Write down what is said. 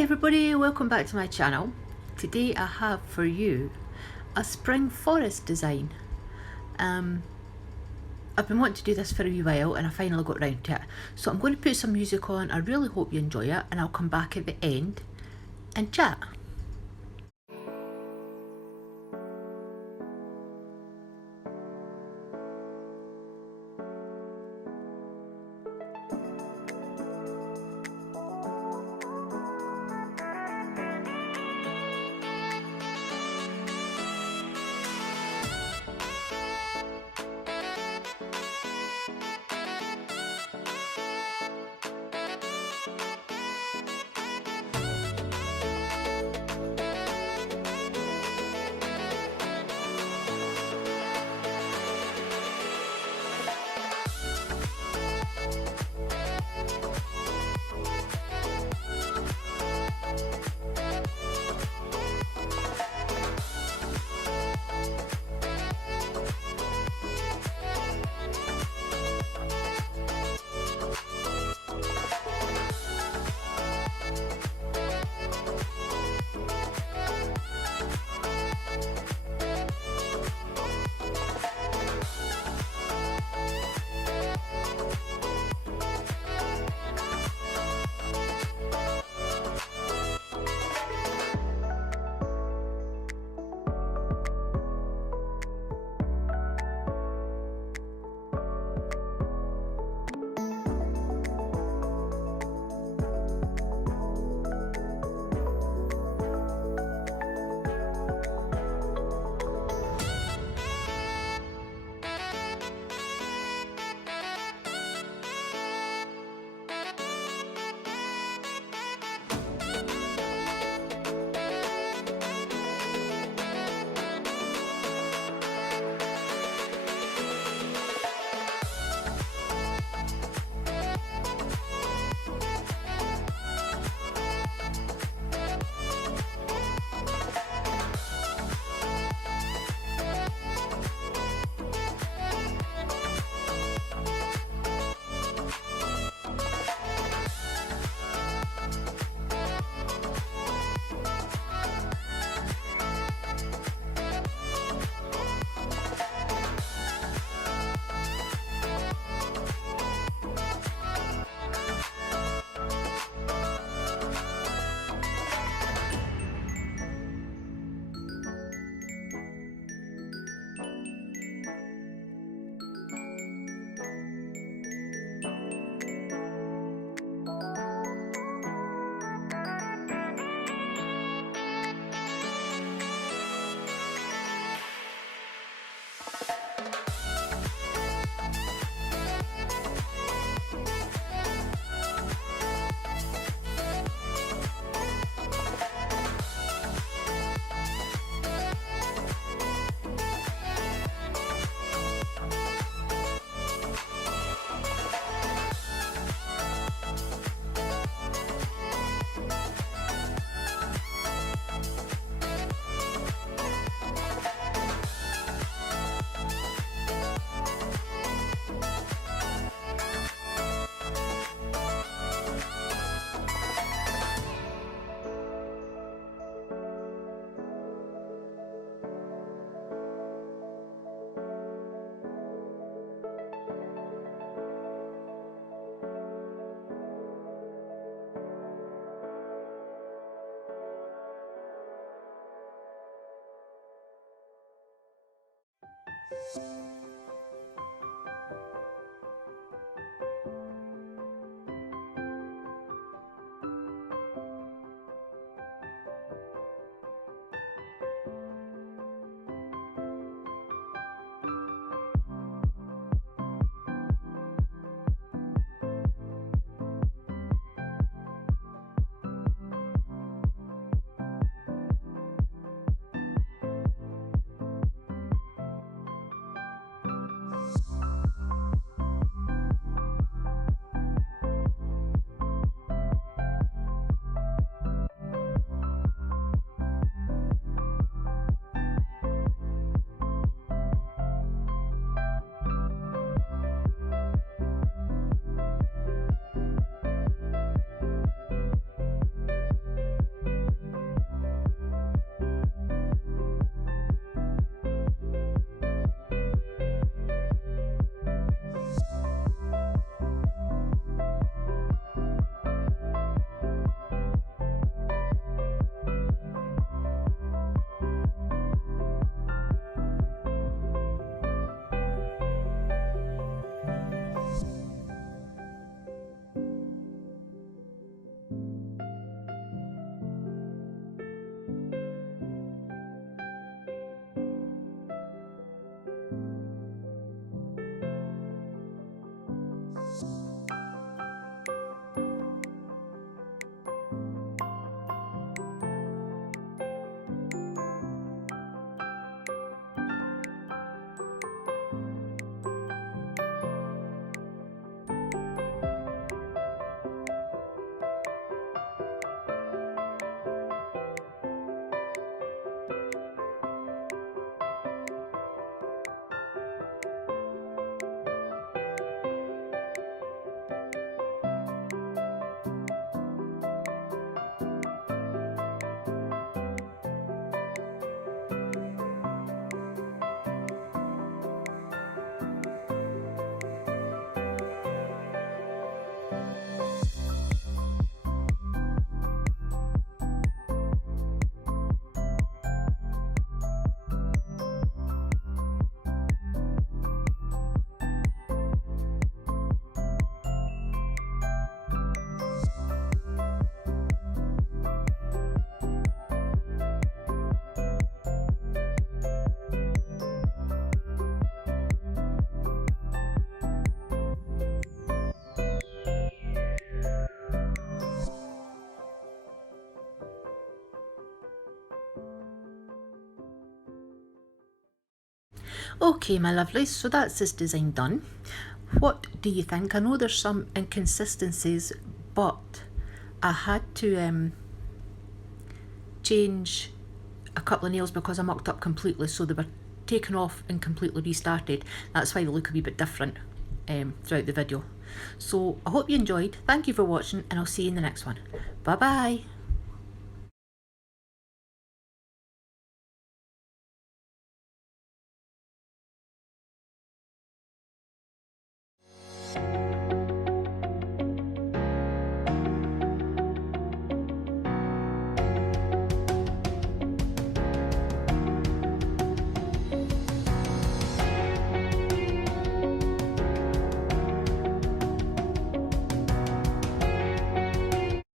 Hi everybody, welcome back to my channel. Today I have for you a spring forest design. I've been wanting to do this for a wee while and I finally got round to it. So I'm going to put some music on. I really hope you enjoy it and I'll come back at the end and chat. Okay, my lovelies, so that's this design done. What do you think? I know there's some inconsistencies, but I had to change a couple of nails because I mucked up completely, so they were taken off and completely restarted. That's why they look a wee bit different throughout the video. So I hope you enjoyed. Thank you for watching, and I'll see you in the next one. Bye bye.